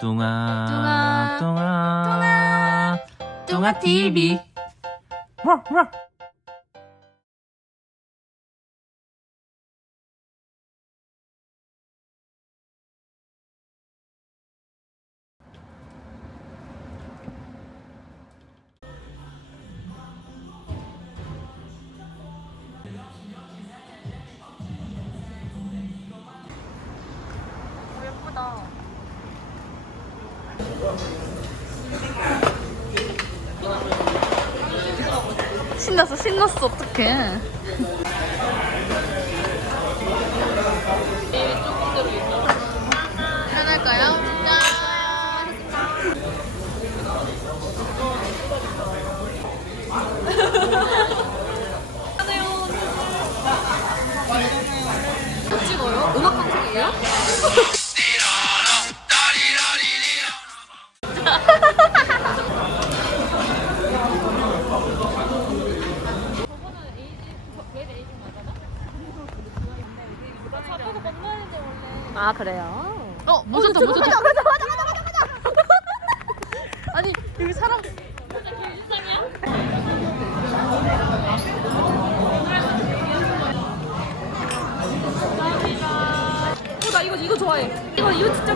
뚱아 뚱아, 뚱아 뚱아 TV 신났어, 신났어, 어떡해. 편할까요? 짠! 찍어요? 음악 방송이에요?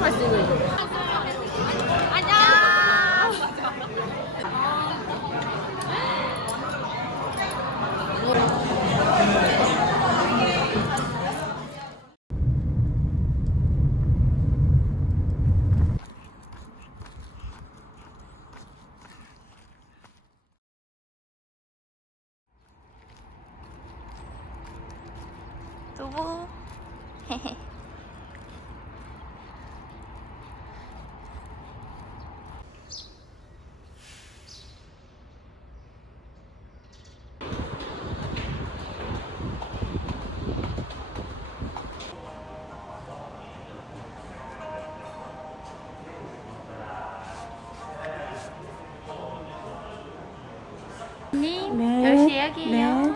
맛있어 이거 이거. 안녕. 두부. 님, 네. 10시 예약이에요. 네.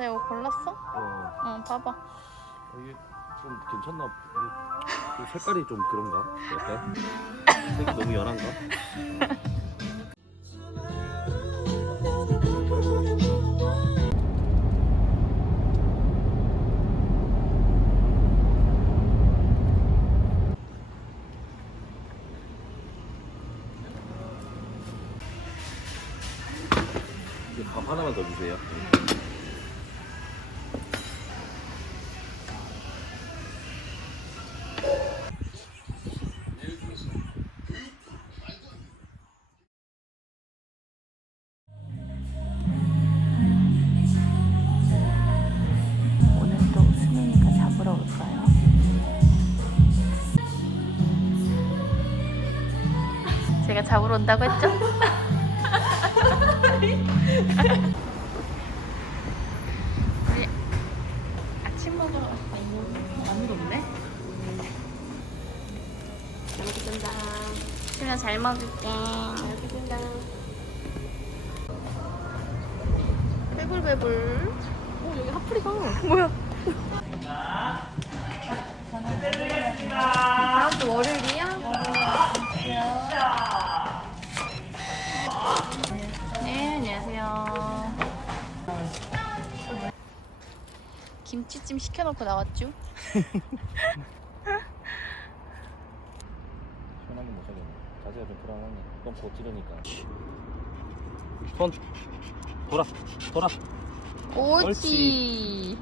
자, 이거 골랐어? 어, 응, 봐봐. 이게 좀 괜찮나? 이게 좀 색깔이 좀 그런가? 약간 색이 너무 연한가? 밥 하나만 더 주세요. 잡으러 온다고 했죠? 우리 아침 먹으러 왔어. 아무도 없네. 잘 먹겠습니다. 그냥 잘 먹을게. 잘 먹겠습니다. 배불배불. 오 여기 핫플이가 뭐야? 다음 주 월요일 김치찜 시켜놓고 나왔죠? 편하게 못 하겠네. 자세가 좀 불안하네. 너무 고찌르니까. 손 돌아 돌아. 옳지.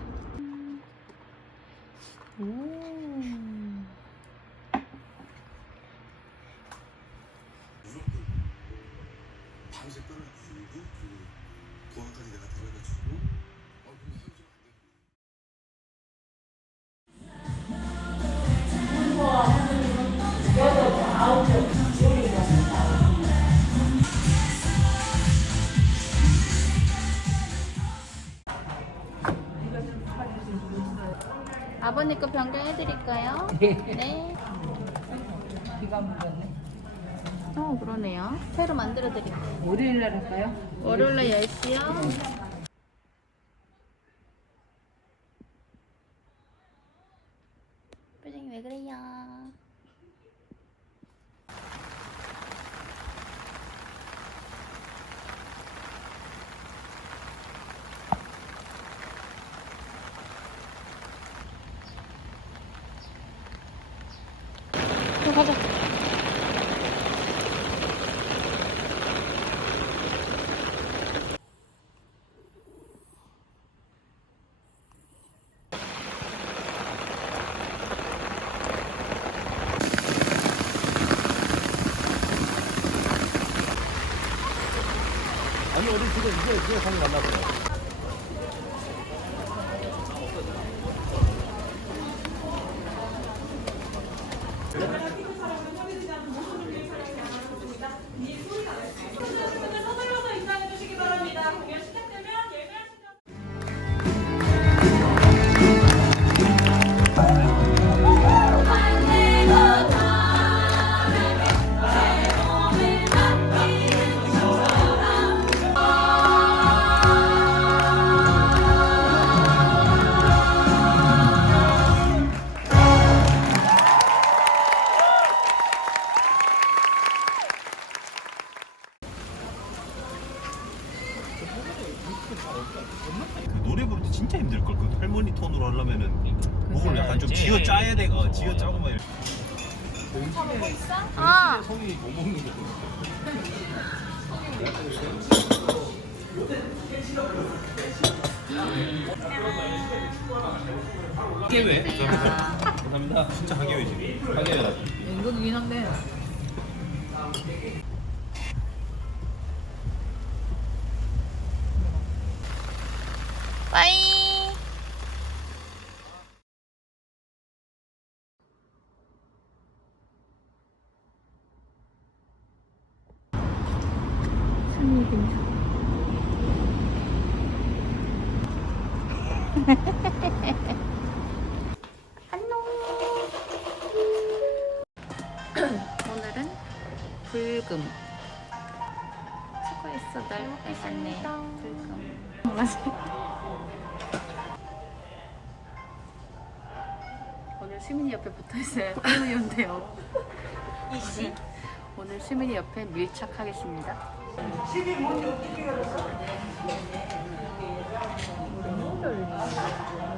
아버님 거 변경해드릴까요? 네. 비가 묻었네. 어, 그러네요. 새로 만들어드릴게요. 월요일 날 할까요? 월요일 날 10시요? 표정이 왜 그래요? 또 가자. 아니 우리 지금 이제 이제 상이 만나 보네. 이게 왜? 감사합니다. 진짜 하기회지. 하게요. 이거긴 한데. 불금. 수고했어, 날 닮았네. 불금. 오늘 시민이 옆에 붙어 있어요. 태우이인데요. 오늘, 오늘 시민이 옆에 밀착하겠습니다. 뭐야?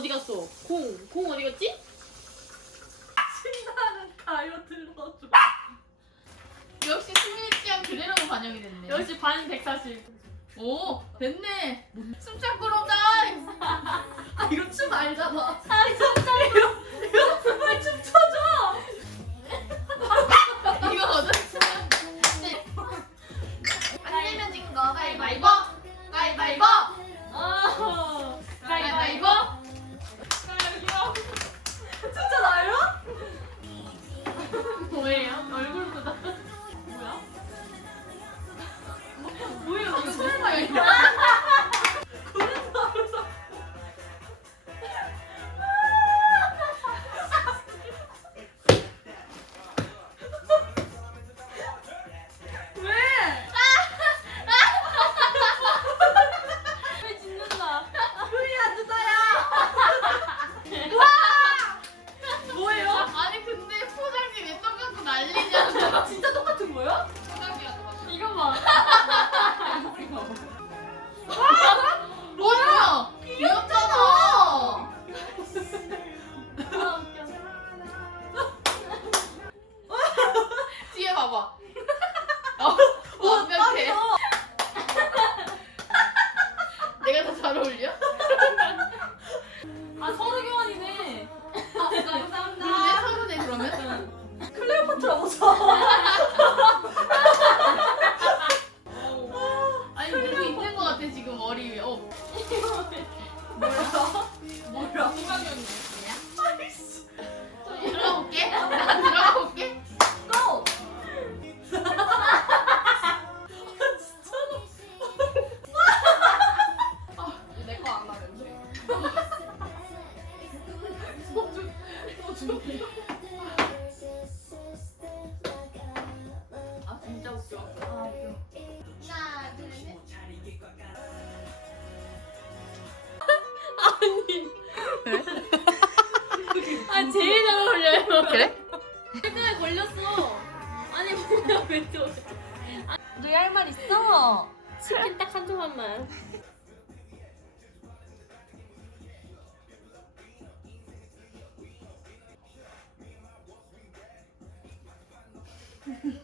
어디 갔어? 공, 공 어디 갔지? 신나는 가요 들어줘 역시 취향 그대로 반영이 됐네. 역시 반 140. 오, 됐네. 숨 참고 럽다 아 이거 춤 알잖아 아 이거 이거 정말 춤 춰줘 이거거든. 안 내면 진 거. 가위바위보. 잘 어울려? 아 서류 교환이네. 아 감사합니다. 우리 서로네 그러면? 클레오파트라 보자. Yeah.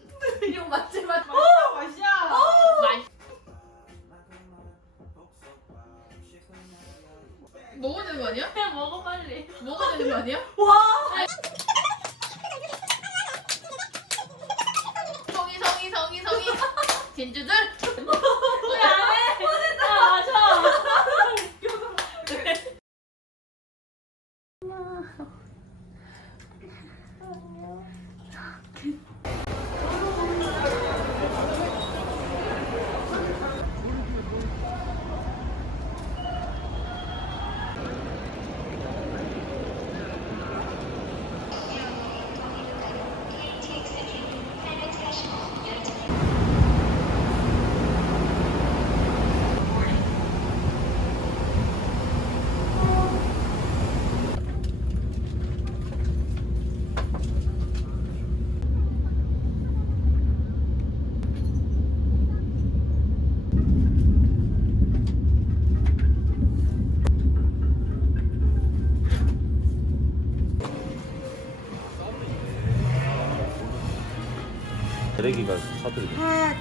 사투리. 파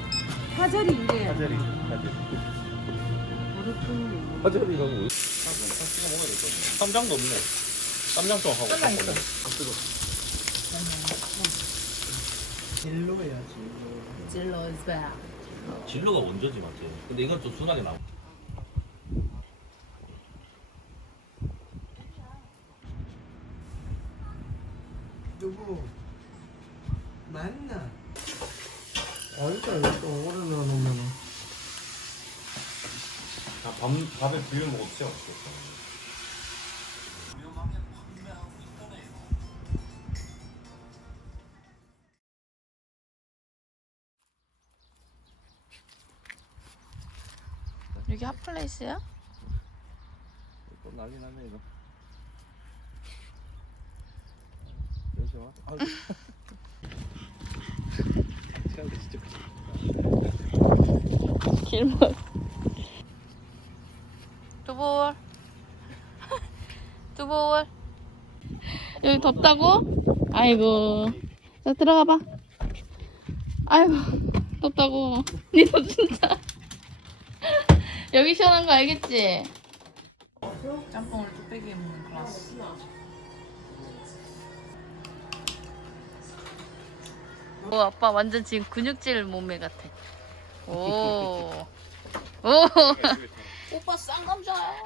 파절이 이래요. 파제리. 파제리. 파제리가 뭐? 쌈장도 없네. 쌈장 좀 하고. 쌈장 있어. 질러 is back. 진로가 원조지 맞지? 근데 이건 좀 순하게 나와. 누구 맞나? 아니다 이거 또 오래 넣어놓으면 아, 밥, 비벼 먹어도 진짜 맛있겠다 여기 핫플레이스야? 또 난리 났네 이거. 잠시만. 아. 태양도 진짜 크다. 길목. 두볼. 두볼. 여기 덥다고? 아이고. 자, 들어가 봐. 아이고, 덥다고. 니도 진짜. 여기 시원한 거 알겠지? 짬뽕을 뚝배기에 먹는 클래스. 오, 아빠 완전 지금 근육질 몸매 같아. 오. 오. 오빠 쌍감자야